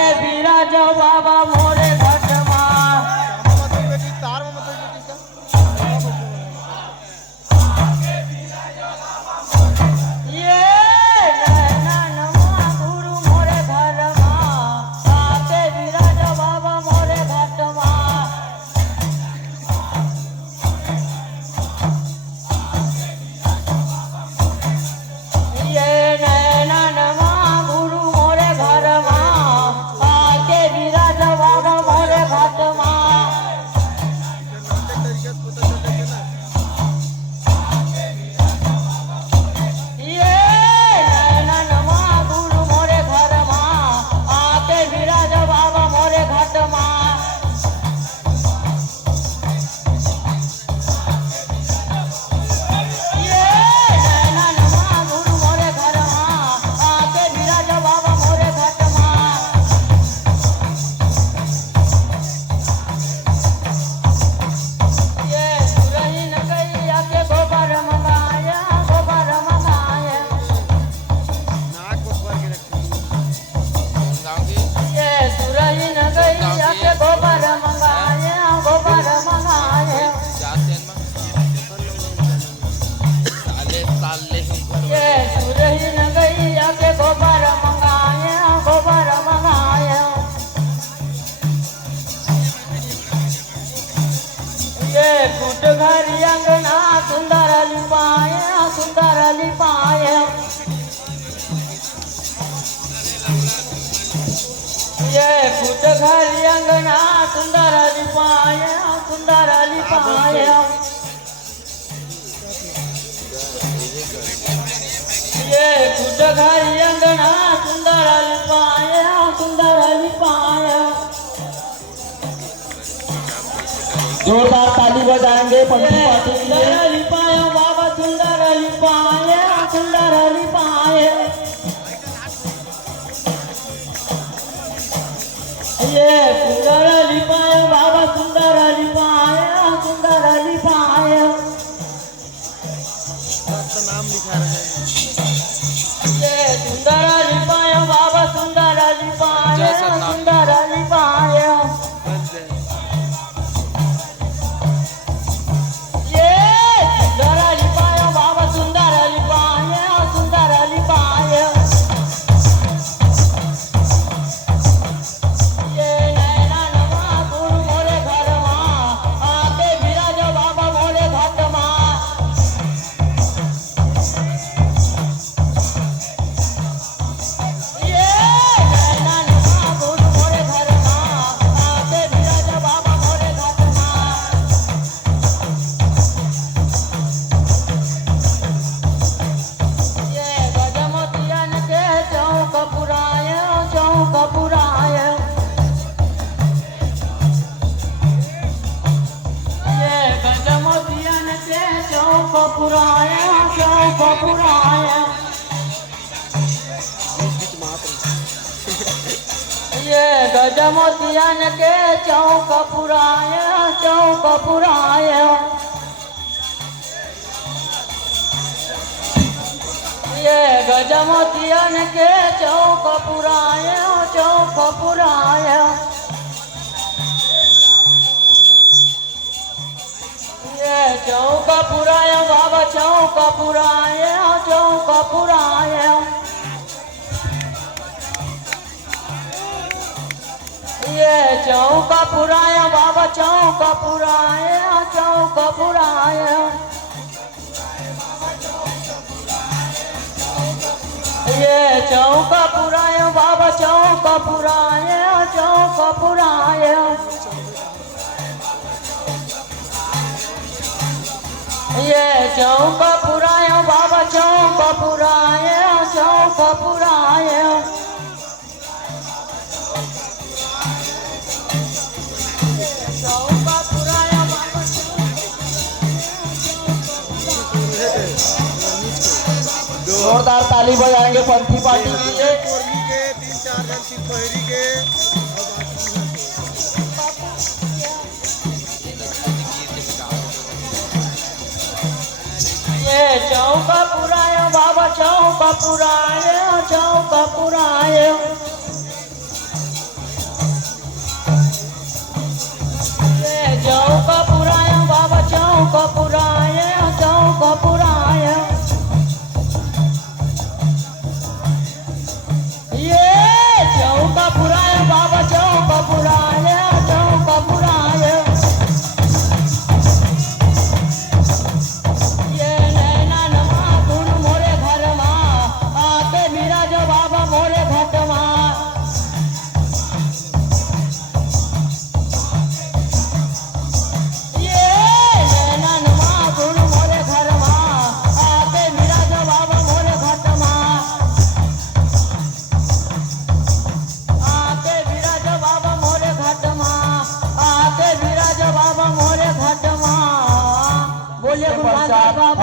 आके विराज बाबा मोरे घटमा घरी अंगना सुंदर लिपाए ये फुट घरी अंगना सुंदर लिपाए ये फुट घरी अंगना सुंदर लिपाए जोरदार ताली बजाएंगे पंथी पार्टी के लिए। लिपाया बाबा सुंदर लिपाए ये सुंदर लिपाया बाबा सुंदर लिपाए नाम लिखा रहे ये सुंदर लिपाया बाबा सुंदर लिपाए ये गजमोतियन के चौक पुराए ये गजमोतियन के चौक पुराए ये चौक पुराए बाबा चौक पुराए ये चौक पुराए बाबा चौक पुराए ये चौक पुराए बाबा चौक पुराए ये चौक पुराए बाबा चौक पुराए जोरदार ताली बजाएंगे पंथी पार्टी के लिए। के 3-4 जन सिपहरी के ये चौका पुरायो बाबा चौका पुरायो बोलिए इसके गुरु पश्चात बाबा